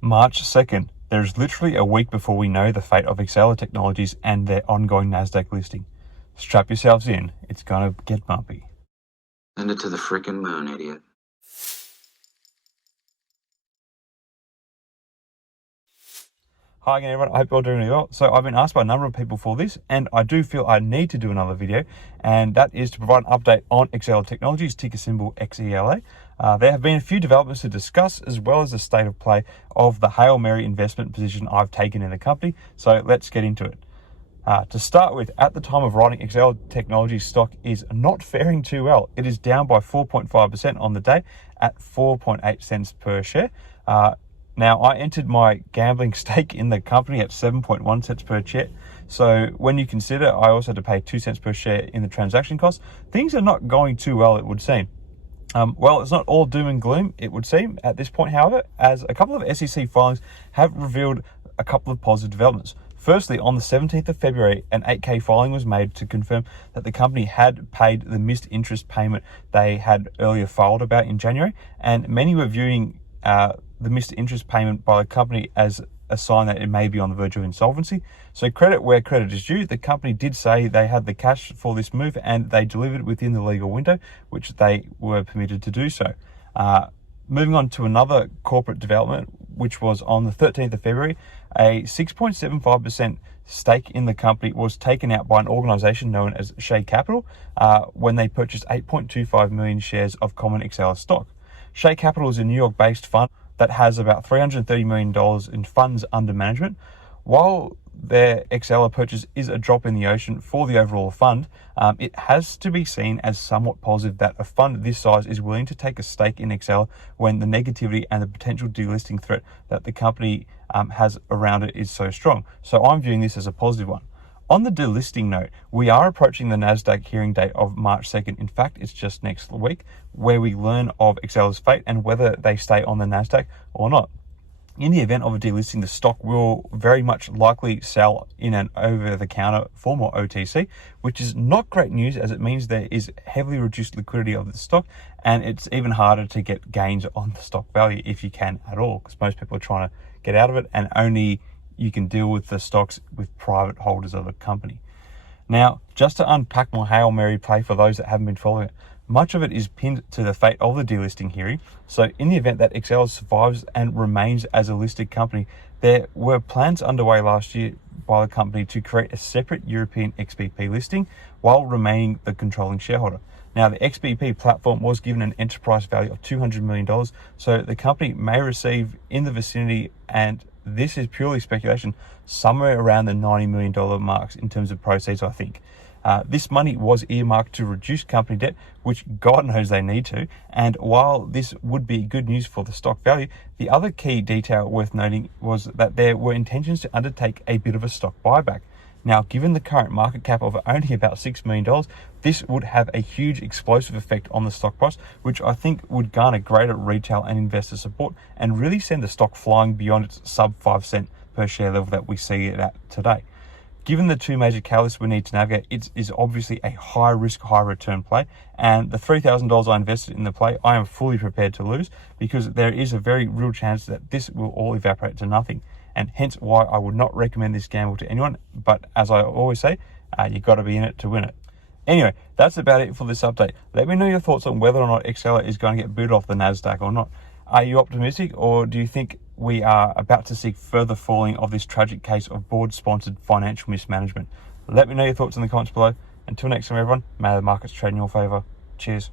March 2nd. There's literally a week before we know the fate of XELA Technologies and their ongoing NASDAQ listing. Strap yourselves in, it's gonna get bumpy. Send it to the frickin' moon, idiot. Hi again everyone, I hope you're all doing really well. So I've been asked by a number of people for this, and I do feel I need to do another video, and that is to provide an update on Exela Technologies, ticker symbol XELA. There have been a few developments to discuss, as well as the state of play of the Hail Mary investment position I've taken in the company, so let's get into it. To start with, at the time of writing, Exela Technologies stock is not faring too well. It is down by 4.5% on the day at 4.8 cents per share. Now, I entered my gambling stake in the company at 7.1 cents per share. So when you consider I also had to pay 2 cents per share in the transaction costs, things are not going too well, it would seem. Well, it's not all doom and gloom, it would seem, at this point, however, as a couple of SEC filings have revealed a couple of positive developments. Firstly, on the 17th of February, an 8K filing was made to confirm that the company had paid the missed interest payment they had earlier filed about in January, and many were viewing the missed interest payment by the company as a sign that it may be on the verge of insolvency. So credit where credit is due. The company did say they had the cash for this move and they delivered within the legal window, which they were permitted to do so. Moving on to another corporate development, which was on the 13th of February, a 6.75% stake in the company was taken out by an organization known as Shea Capital when they purchased 8.25 million shares of common XELA stock. Shea Capital is a New York-based fund that has about $330 million in funds under management. While their XELA purchase is a drop in the ocean for the overall fund, it has to be seen as somewhat positive that a fund this size is willing to take a stake in XELA when the negativity and the potential delisting threat that the company has around it is so strong. So I'm viewing this as a positive one. On the delisting note, we are approaching the NASDAQ hearing date of March 2nd. In fact, it's just next week, where we learn of XELA's fate and whether they stay on the NASDAQ or not. In the event of a delisting, the stock will very much likely sell in an over-the-counter form, or OTC, which is not great news, as it means there is heavily reduced liquidity of the stock, and it's even harder to get gains on the stock value if you can at all, because most people are trying to get out of it, and only you can deal with the stocks with private holders of the company. Now, just to unpack my Hail Mary play for those that haven't been following it, much of it is pinned to the fate of the delisting hearing. So in the event that Exela survives and remains as a listed company, there were plans underway last year by the company to create a separate European XBP listing while remaining the controlling shareholder. Now, the XBP platform was given an enterprise value of $200 million, so the company may receive in the vicinity, and this is purely speculation, somewhere around the $90 million marks in terms of proceeds, I think. This money was earmarked to reduce company debt, which God knows they need to. And while this would be good news for the stock value, the other key detail worth noting was that there were intentions to undertake a bit of a stock buyback. Now, given the current market cap of only about $6 million, this would have a huge explosive effect on the stock price, which I think would garner greater retail and investor support and really send the stock flying beyond its sub 5 cent per share level that we see it at today. Given the two major catalysts we need to navigate, it is obviously a high risk, high return play, and the $3,000 I invested in the play, I am fully prepared to lose, because there is a very real chance that this will all evaporate to nothing, and hence why I would not recommend this gamble to anyone. But as I always say, you got to be in it to win it. Anyway, that's about it for this update. Let me know your thoughts on whether or not XELA is going to get booted off the NASDAQ or not. Are you optimistic, or do you think we are about to see further falling of this tragic case of board-sponsored financial mismanagement? Let me know your thoughts in the comments below. Until next time, everyone, may the markets trade in your favour. Cheers.